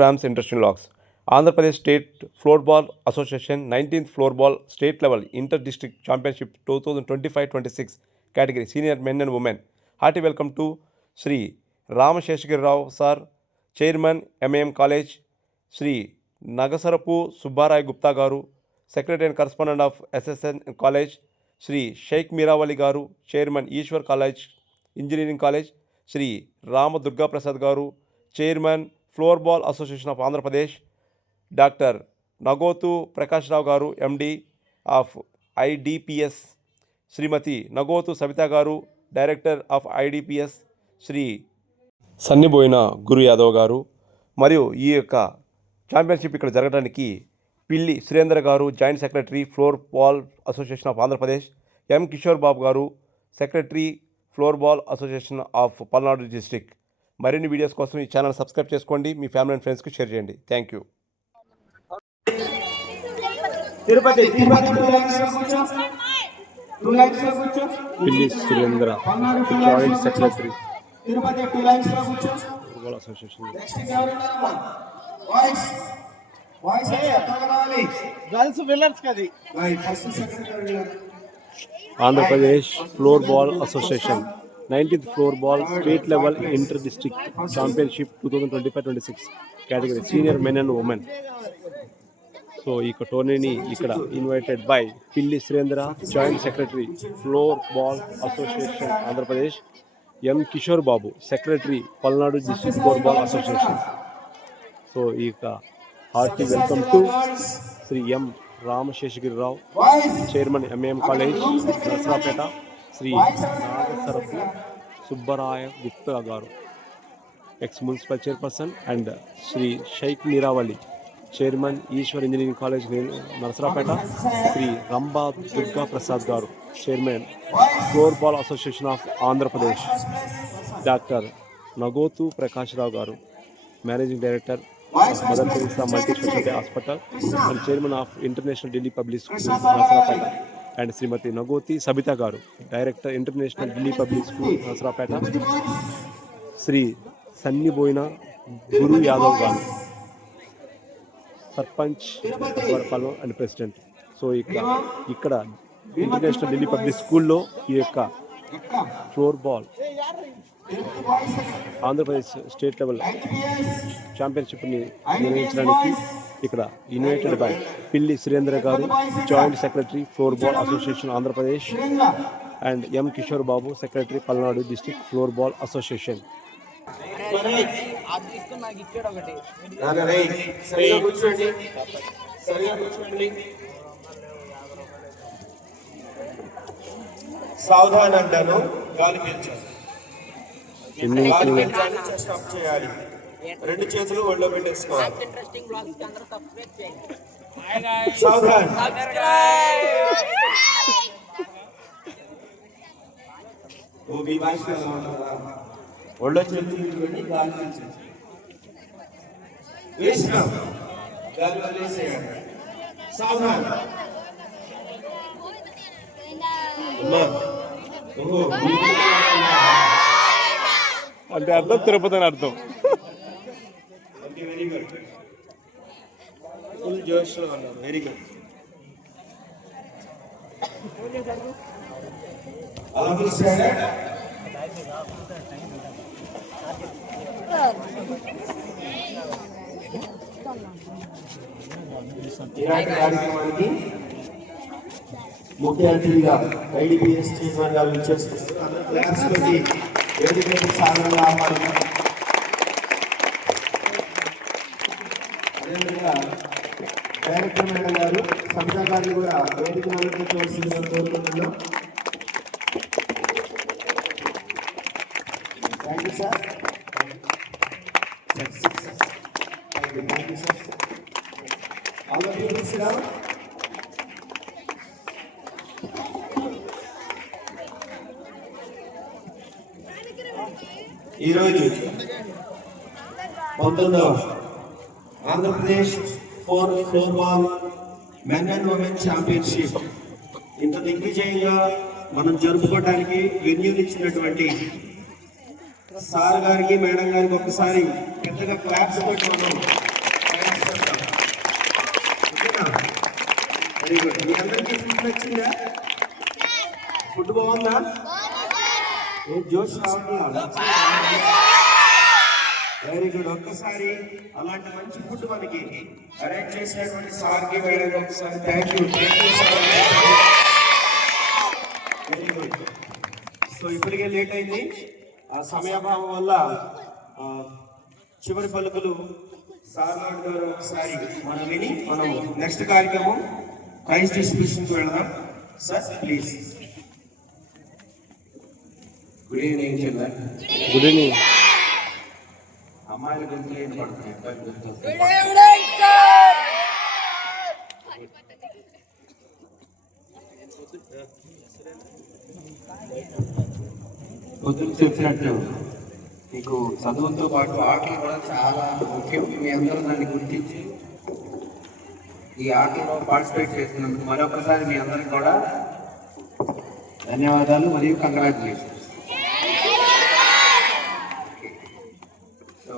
Rams Interesting Logs. Andhra Pradesh State Floorball Association 19th Floorball State Level Inter-District Championship 2025-26 category Senior Men and Women. Hearty welcome to Sri Ramasheshgir Rao Sir, Chairman MAM College, Sri Nagasarapu Subbarai Gupta Garu, Secretary and Correspondent of SSN College, Sri Sheikh Mirawali Garu, Chairman Ishwar College Engineering College, Sri Rama Durga Prasad Garu, Chairman Floorball Association of Andhra Pradesh, Dr. Nagotu Prakash Rao Garu, MD of IDPS, Srimati Nagotu Savita Garu, Director of IDPS, Sri Sanniboina Guru Yadav గారు, మరియు ఈ యొక్క championship ఇక్కడ జరగడానికి Pilli Surendra garu, joint secretary floorball association of Andhra Pradesh, M Kishore Babu garu, secretary floorball association of Palnadu district. మరిన్ని videos కోసం ఈ channel subscribe చేసుకోండి, మీ ఫ్యామిలీ అండ్ ఫ్రెండ్స్కి షేర్ చేయండి. Thank you. Pilli Surendra, joint secretary football association. Andhra Pradesh floorball association 19th floorball state level inter district championship 2025-26 category senior men and women. So ఈ టోర్నీని ఇక్కడ invited by Pilli Surendra, joint secretary floorball association Andhra Pradesh, M Kishore Babu, secretary Palnadu district floorball association. So ఈ hearty welcome to Shri M Ramaseshagirirao, chairman MAM college Narasaraopet, Shri Nagasarapu Subbaraya Gupta garu, ex municipal chairperson, and Shri Shaik Meeravali, chairman Eswar engineering college Narasaraopet, Shri Rambha Durga Prasad garu, chairman floorball association of Andhra Pradesh, doctor Nagothu Prakash Rao garu, managing director Mother Teresa multi speciality hospital and chairman of international Delhi public school Narasaraopet, and Shrimati Nagothi Sabitha garu, director international Delhi public school Narasaraopet, Shri Sannibhoina Guru Yadav garu, sarpanch Vadapallam and president. So ఇక్కడ international Delhi public స్కూల్లో ఈ యొక్క floorball Andhra Pradesh state level ఛాంపియన్షిప్ని నిర్వహించడానికి ఇక్కడ invited by Pilli Surendra garu, joint secretary floorball association Andhra Pradesh, and M Kishore Babu, secretary Palnadu district floorball association. సావధాన్ అంటాను, గాలి పీల్చాలి, స్టాప్ చేయాలి, రెండు చేతులు ఒళ్ళో పెట్టేసుకోవాలి. సావధాన్. ఒళ్ళో చేతులు పెట్టి గాలి పీల్చాలి, వేసినాం, గాలి వదిలేసేయాలి. సావధాన్. అంటే అర్థం తిరుపతి అని అర్థం. వెరీ గుడ్, ఫుల్ జోష్లో ఉన్నారు, వెరీ గుడ్. ఈనాటి కార్యక్రమానికి ముఖ్య అతిథిగా ఐడిపిఎస్ చైర్మన్ గారు ఇచ్చేస్తున్నారు. వేదికకి సాధారణ ఆహ్వానం. అదేవిధంగా డైరెక్టర్ మేడం గారు, సబితా గారిని కూడా వేదిక అలంకరించవలసిందిగా కోరుకుంటున్నాం. Thank you sir. Thank you sir. All of you please come. ఈరోజు 19వ Andhra Pradesh floorball men and women championship ఇంత దిగ్విజయంగా మనం జరుపుకోవడానికి వెన్యూనిచ్చినటువంటి సార్ గారికి మేడం గారికి ఒకసారి పెద్దగా క్లాప్స్ తోటి మనం థాంక్స్ చెప్తాం. ఓకేనా? Very good. మీ అందరికీ ఫుడ్ నచ్చిందా? ఫుడ్ బాగుందా? ఏ జోష్ రావట్లా? Very good. ఒక్కసారి అలాంటి మంచి ఫుడ్ మనకి అరేంజ్ చేసినటువంటి సార్కి మేడం ఒకసారి thank you sir. Very good. So ఇప్పటికే లేట్ అయింది, ఆ సమయాభావం వల్ల చివరి పలుకులు సార్ గారు ఒకసారి మనం విని మనం నెక్స్ట్ కార్యక్రమం ప్రైజ్ డిస్ట్రిబ్యూషన్కి వెళదాం. Sir please. Good evening children. Good evening. అమ్మాయిల గురించి ఏం పడుతున్నాయి, అబ్బాయిల గురించి పొద్దున్న చెప్పినట్టు మీకు చదువుతో పాటు ఆటలు కూడా చాలా ముఖ్యం. మీ అందరూ దాన్ని గుర్తించి ఈ ఆటలో పార్టిసిపేట్ చేస్తున్నందుకు మరొకసారి మీ అందరికి కూడా ధన్యవాదాలు మరియు కంగ్రాచులేషన్స్. సో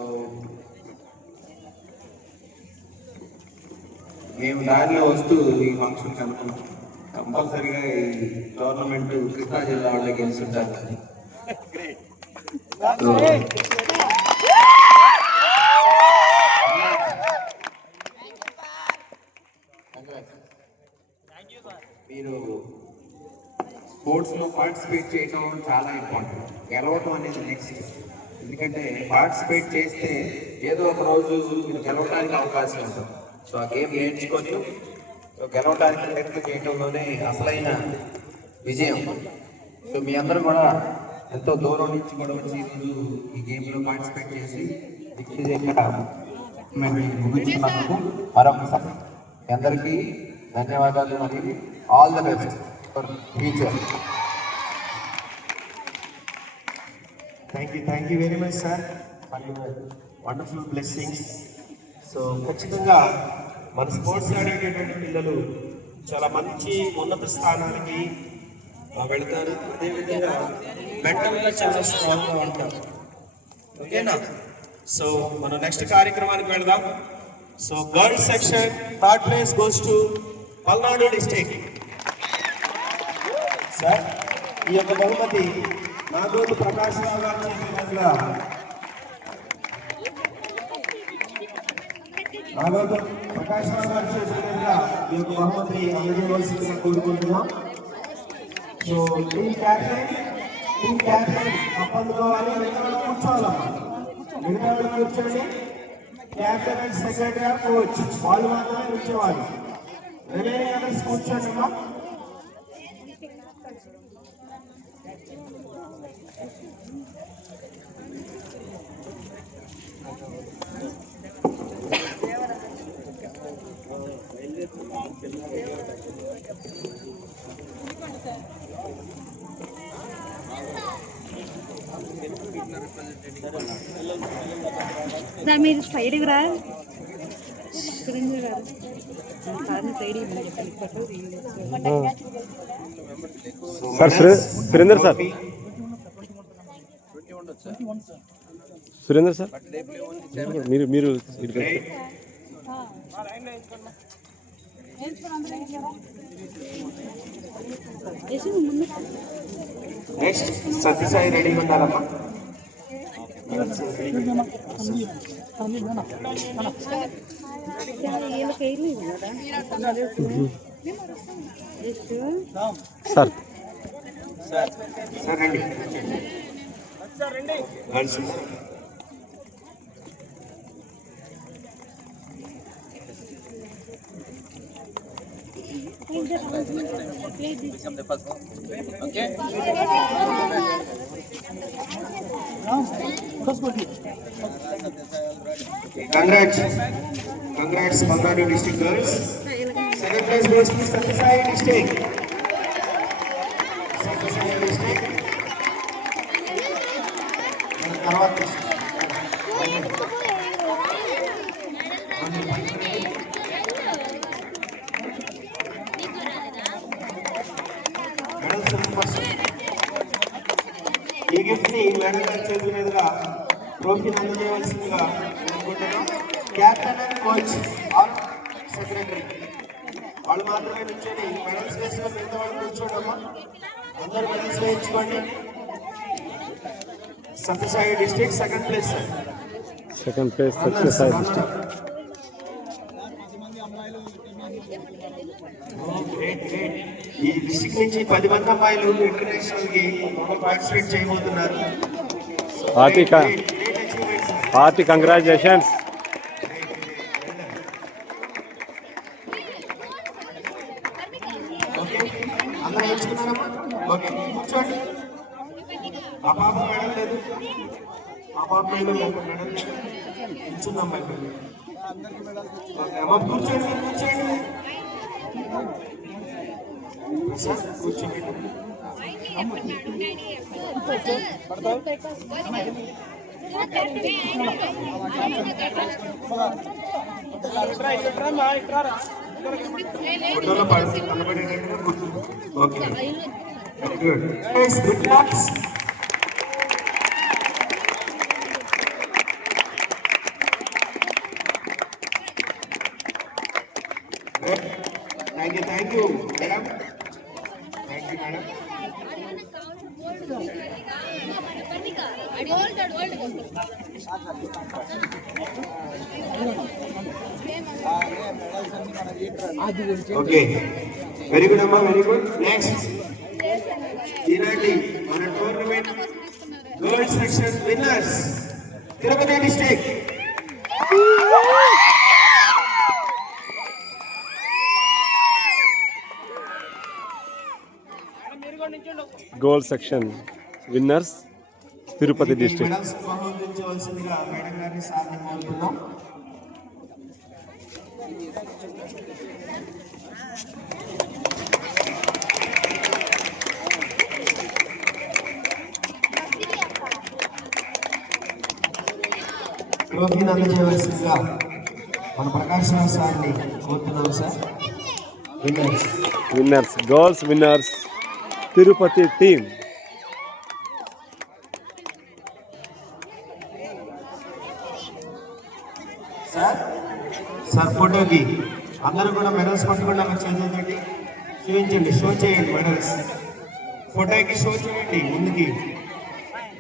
మేము దారిలో వస్తూ ఈ ఫంక్షన్ కనుక్కున్నాం, కంపల్సరీగా ఈ టోర్నమెంట్ కృష్ణా జిల్లా వాళ్ళకి గెలుస్తుంటారు. మీరు స్పోర్ట్స్లో పార్టిసిపేట్ చేయడం చాలా ఇంపార్టెంట్. గెలవటం అనేది నెక్స్ట్. ఎందుకంటే పార్టిసిపేట్ చేస్తే ఏదో ఒక రోజు మీరు గెలవడానికి అవకాశం ఉంటుంది. సో ఆ గేమ్ నేర్చుకొని సో గెలవడానికి ప్రయత్నం చేయడంలోనే అసలైన విజయం. సో మీ అందరూ కూడా ఎంతో దూరం నుంచి కూడా వచ్చి ఈ గేమ్లో పార్టిసిపేట్ చేసి దిగ్విజయంగా ముగించుకున్నందుకు మరొకసారి మీ అందరికీ ధన్యవాదాలు మరియు all the best for future. Thank you very much sir for your wonderful blessings. So ఖచ్చితంగా మన స్పోర్ట్స్ ఆడేటటువంటి పిల్లలు చాలా మంచి ఉన్నత స్థానానికి వెళతారు. అదేవిధంగా మెంటల్గా చాలా స్ట్రాంగ్గా ఉంటారు. ఓకేనా? సో మనం నెక్స్ట్ కార్యక్రమానికి వెళదాం. So girls section third place goes to Palnadu district. Sir ఈ యొక్క బహుమతి నాగోతు ప్రకాష్ రావు గారు చేసినట్లుగా నాగోతు ప్రకాష్ రావు గారు చేసినట్లుగా ఈ యొక్క బహుమతి అందజేయవలసిందిగా కోరుకుంటున్నాం. సో టీమ్ క్యాప్టెన్ అప్పందుకోవాలి, మిగతా కూర్చోవాలమ్మా, మిగతా కూర్చోండి. Captain and secretary of coach వాళ్ళు మాత్రమే కూర్చోవాలి. రిమైనింగ్ అదర్స్ కూర్చోండి అమ్మా. సార్ మీరు సైడ్కి రా, సురేంద్ర గారు సార్ని side sir Surender sir, Surender sir మీరు మీరు నెక్స్ట్ సత్యసాయి రెడీగా ఉండాలమ్మా. సార్ సార్ రండి. Congrats Palladu district girls. Second place goes to Satyasai district. ఈ గిఫ్ట్ ని మేడం గారి చేతుల మీదుగా ట్రోఫీని అందజేయవలసిందిగా అనుకుంటున్నాం. Captain and coach or secretary వాళ్ళు మాత్రమే నుంచొని మెడల్స్ వేసుకొని మిగతా వాళ్ళు కూర్చోడమ్మా. అందరూ మెడల్స్ వేయించుకోండి. Satyasai district second place sir. Second place Satyasai district. ఈ డిస్ట్రిక్ట్ నుంచి 10 మంది అమ్మాయిలు ఇంటర్నేషనల్ కి పార్టిసిపేట్ చేయబోతున్నారు. Party congratulations. ఓకే అందరూ ఎంచుకున్నారమ్మా. ఓకే కూర్చోండి. ఆ పాప మెడల్ లేదు, ఆ పాప మెడల్ లేదు, మెడల్ కూర్చుందాం బయట. ఓకే అమ్మ కూర్చోండి, కూర్చోండి సార్, కూర్చోండి. ఫోటోలో కనబడేటట్టుగా కూర్చోండి. Okay very good. Good claps. Thank you madam. Thank you madam. Okay very good అమ్మా, వెరీ గుడ్. నెక్స్ట్ ఈనాటి మన tournament gold section winners Tirupati district. Gold section winners Tirupati district. Medals బహుమతించవలసిందిగా మేడం గారిని సార్ని కోరుతున్నాం. ట్రోఫీని అందజేయవలసిందిగా మన ప్రకాష్ రావు సార్ని కోరుతున్నాం sir. Winners girls winners Tirupati team. Sir sir ఫోటోకి అందరూ కూడా మెడల్స్ పట్టుకోండి. అక్కడ చేతులతోటి చూపించండి, షో చేయండి మెడల్స్. ఫోటోకి షో చేయండి, ముందుకి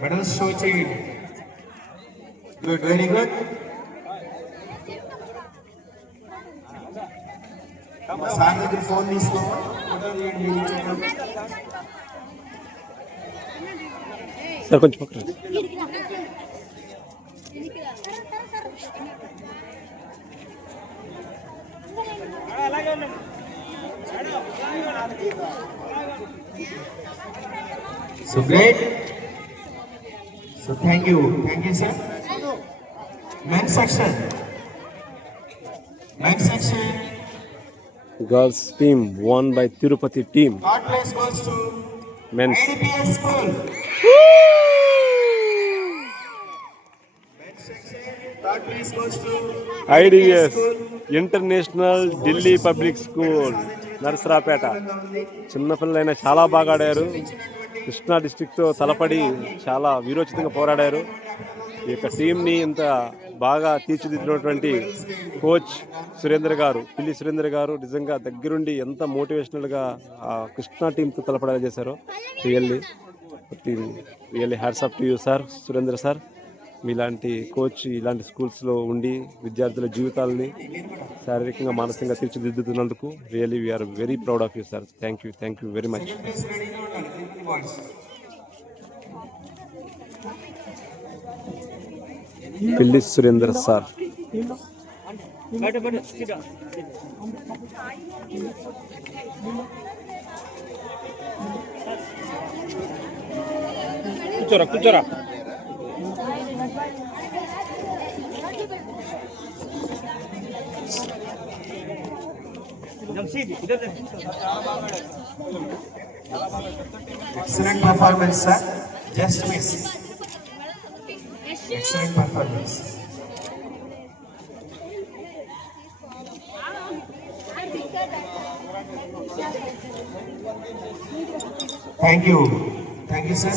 మెడల్స్ షో చేయండి. Good, very good. సార్ దగ్గర ఫోన్ తీసుకో, ఫోటో తీయండి. సార్ కొంచెం పక్కన. So great. So thank you sir. Men's section. Girls team won by Tirupati team. Third place goes to Men's. IDPS school. Men's section. Third place goes to IDS international Delhi public school Narasarapet. చిన్నపిల్లలైనా చాలా బాగా ఆడారు. కృష్ణా డిస్ట్రిక్ట్తో తలపడి చాలా వీరోచితంగా పోరాడారు. ఈ యొక్క టీంని ఇంత బాగా తీర్చిదిద్దినటువంటి కోచ్ సురేంద్ర గారు, పిల్లి సురేంద్ర గారు నిజంగా దగ్గరుండి ఎంత మోటివేషనల్గా ఆ కృష్ణా టీంతో తలపడేలా చేశారో really hats off to you sir, Surendra sir. మీలాంటి కోచ్ ఇలాంటి స్కూల్స్లో ఉండి విద్యార్థుల జీవితాలని శారీరకంగా మానసికంగా తీర్చిదిద్దుతున్నందుకు really we are very proud of you sir. Thank you very much. Pilli Surendra sir. కూర్చోరా. Excellent performance, sir. Just miss. Excellent performance. Thank you, sir.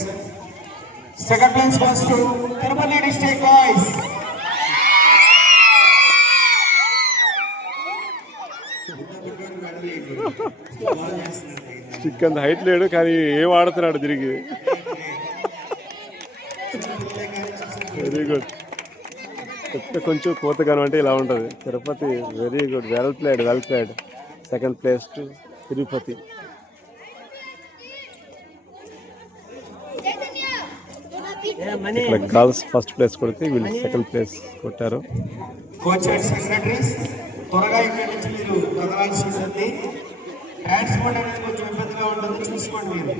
Second place goes to Tirupati District boys. Stick అంత హైట్ లేడు కానీ ఏం ఆడుతున్నాడు తిరిగి. Very good. చెప్తే కొంచెం కోతగానం అంటే ఇలా ఉంటుంది. Tirupati very good, well played. Second place to Tirupati. ఇక్కడ గర్ల్స్ ఫస్ట్ ప్లేస్ కొడితే వీళ్ళు సెకండ్ ప్లేస్ కొట్టారు. కోచ్ అండ్ సెక్రటరీస్ త్వరగా ఇక్కడి నుంచి మీరు కదలాల్సి ఉంటుంది. ట్రాన్స్పోర్ట్ అనేది కొంచెం ఇబ్బందిగా ఉంటుంది, చూసుకోండి మీరు.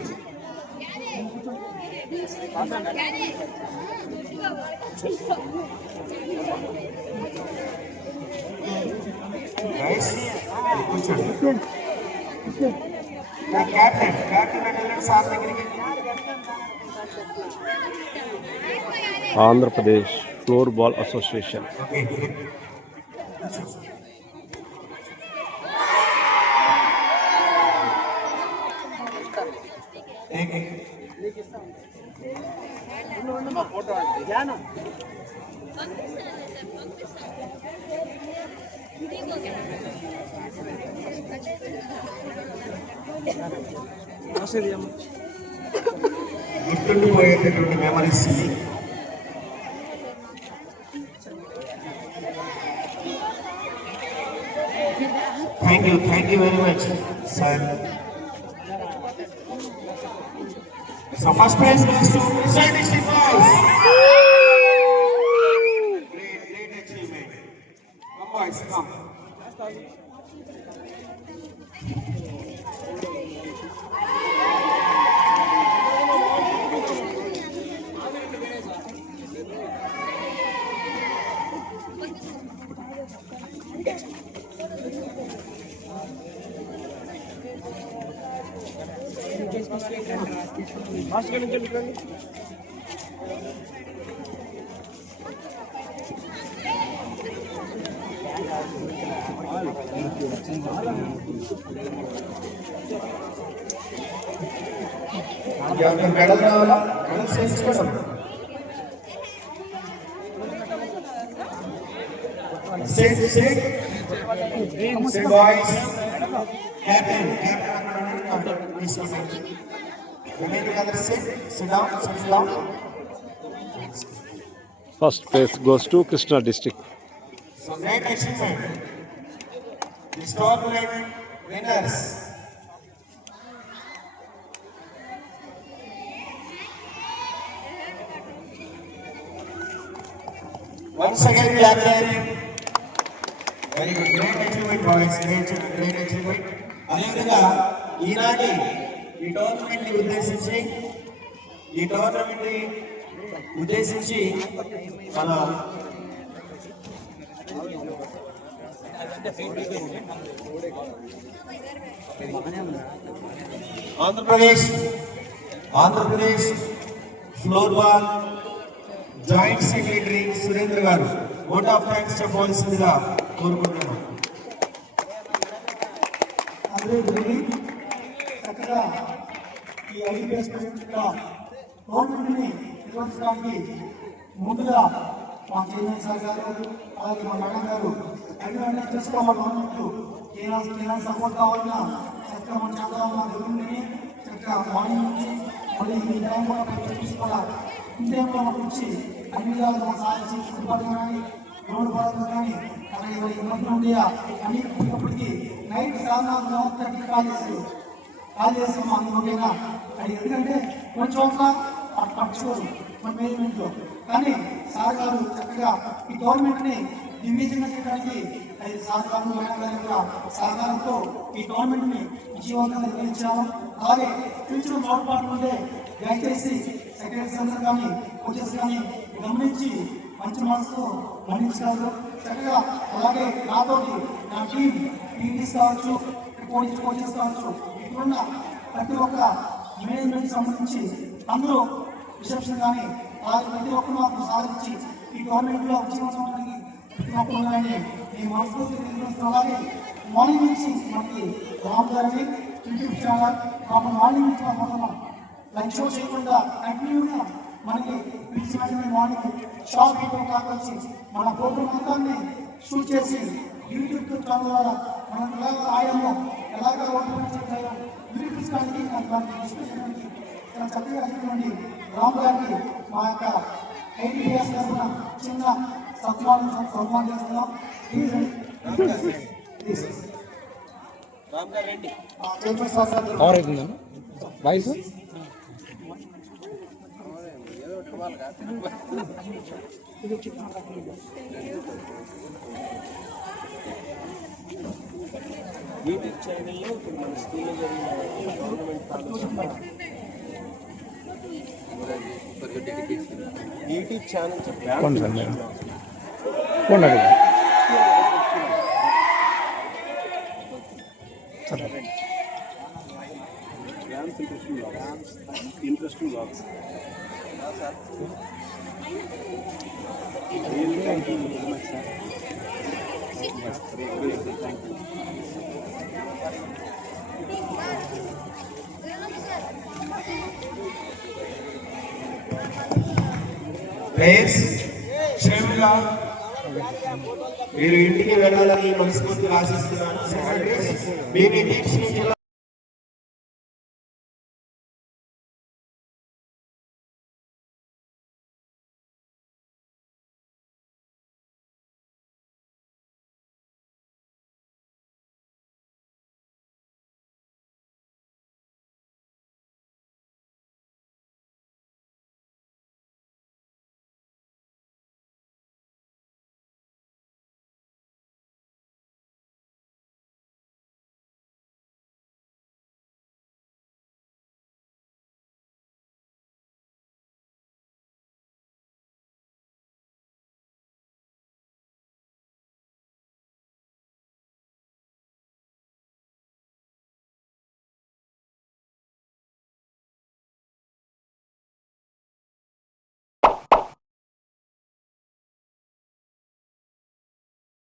కూర్చోండి. క్యాప్టెన్ వెళ్ళండి సార్ దగ్గరికి. Andhra Pradesh floorball association. గుర్తుండిపోయేటటువంటి మెమరీస్ ఇవి. Thank you very much sir. So first prize goes to Krishna District boys. Great achievement. Come boys, come. Medal కావాలా? మెడల్ చేసుకోవడం. Sit boys. Captain. Sit down. First place goes to Krishna District. So great achievement. The tournament winners. Once again, Captain. Very good. Great achievement, boys. Great achievement. అదేవిధంగా ఈనాటి ఈ tournament ఉద్దేశించి మన Andhra Pradesh floor ball joint secretary Surendra గారు vote of thanks చెప్పవలసిందిగా కోరుకుంటున్నాను. చక్కగా ఈ IBS టోర్నమెంట్ని నిర్వహించడానికి ముందుగా మా చైర్మన్ సార్ గారు అలాగే మా మేడం గారు అన్ని చేసుకో మా గవర్నమెంట్ ఏదైనా సపోర్ట్ కావాలన్నా చక్కగా మన చేద్దామన్న గవర్నమెంట్ని చక్కగా మార్నింగ్ నుంచి మళ్ళీ ఈ టైం కూడా తీసుకోవాలి. ఈ టైంలో మనకు వచ్చి అన్ని విధాలు మన సాధించి ఫుట్బాల్ కానీ రోడ్డు పరంగా కానీ అలాగే ఈ మధ్య ఉండే అన్ని ఇప్పటికీ నైట్ 7:30 కాల్ చేసి మాకు ఓకేనా అది. ఎందుకంటే కొన్ని చోట్ల పట్టుకోరు మన మేనేజ్మెంట్లో, కానీ సార్ గారు చక్కగా ఈ గవర్నమెంట్ని దిగ్విజయంగా చేయడానికి అది సార్ గారు మేడం గారి యొక్క సహకారంతో ఈ గవర్నమెంట్ని విజయవంతంగా నిర్వహించాము. అలాగే ఫ్యూచర్ తోడ్పాటు ఉంటే దయచేసి సెక్రటరీస్ అందరూ కానీ కోచెస్ కానీ గమనించి మంచి మనసుతో గమనించారు చక్కగా. అలాగే నాతోటి నా టీమ్స్ కావచ్చు, కోచెస్ కావచ్చు, ఇక్కడున్న ప్రతి ఒక్క మేనేజ్మెంట్ సంబంధించి అందరూ రిసెప్షన్ కానీ అలాగే ప్రతి ఒక్కరు మాకు సాధించి ఈ గవర్నమెంట్లో విజయవంతడానికి ప్రతి ఒక్కరు ఉన్నాయని నేను మనస్ఫూర్తి తెలియజేస్తున్నాను. అలాగే మార్నింగ్ నుంచి మనకి రామ్ గారిని యూట్యూబ్ ఛానల్ మాకు మార్నింగ్ నుంచి మనం లంచ్ చేయకుండా కంటిన్యూగా మనకి బీచ్ మార్నింగ్ షాప్ కాకొచ్చి మన ఫోటో మొత్తాన్ని షూట్ చేసి యూట్యూబ్ ఛానల్ ద్వారా మనం ఎలాగ ఆడామో ఎలాగ ఓడిపోయించాయో నిరూపించడానికి చాలా చక్కగా అడిగినటువంటి రామ్ గారికి మా యొక్క ఐటీఎస్ తరఫున చిన్న సన్మానం చేస్తున్నాం. చైర్మన్ సార్ గారు వాయిస్ యూట్యూబ్ ఛానల్లో ఇప్పుడు మన స్కూల్లో జరిగిన గవర్నమెంట్ యూట్యూబ్ ఛానల్ పోండి సార్ మీరు పోండి అడిగి ఇంట్రెస్టింగ్ బ్లాగ్స్ ప్లేయర్స్ క్షేమంగా మీరు ఇంటికి వెళ్ళాలని మనస్ఫూర్తిగా ఆశిస్తున్నాను. మీరు ఈ టీమ్స్ నుంచి